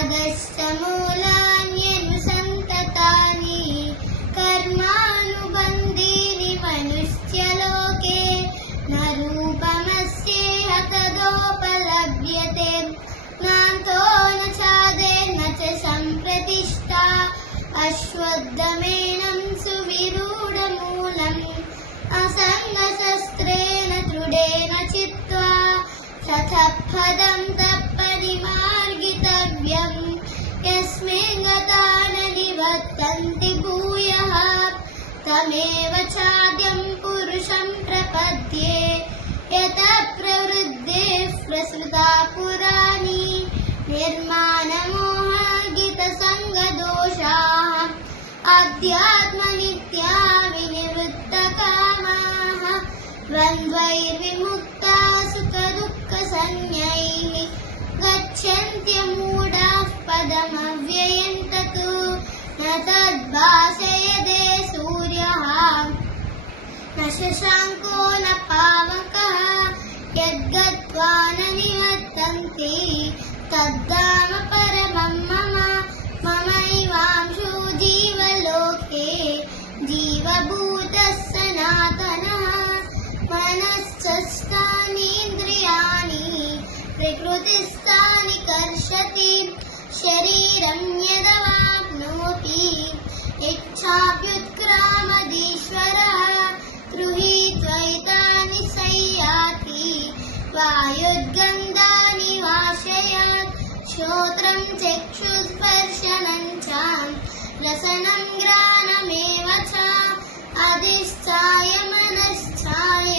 आदश्च मूलान्यनुसन्ततानि कर्मानुबन्धीनि मनुष्यलोके न रूपमस्येह तदोपलभ्यते नान्तो न चादिर्न च सम्प्रतिष्ठा अश्वत्थमेनं सुविरूढमूलम् असङ्गशस्त्रेण दृढेन चित्वा ततः पदं तत्परिमार्गितव्यम् यस्मिन् गता न निवर्तन्ति भूयः तमेव चाद्यं पुरुषं प्रपद्ये यतः प्रवृत्तिः प्रसृता पुराणी निर्माणमोहाजितसङ्गदोषाः अध्यात्मनित्या विनिवृत्तकामाः द्वन्द्वैर्विमुक्ता सुखदुःखसंज्ञैः गच्छन्त्यमूढाः पदमव्ययं ततो न तद्भासयते सूर्यः न शशाङ्को न पावकः यद्गत्वा न निवर्तन्ते तद्धाम परमं मम ममैवांशो जीवलोके जीवभूतः सनातनः मनश्चेष्टानीन्द्रियाणि प्रकृतिस्थानि कर्षति शरीरं यदवाप्नोति इच्छाप्युत्क्रामदीश्वरः गृहीत्वैतानि संयाति वायुर्गन्धानि वाशयात् श्रोत्रं चक्षुस्पर्शनं च रसनं घ्राणमेव च अधिष्ठाय मनश्चाय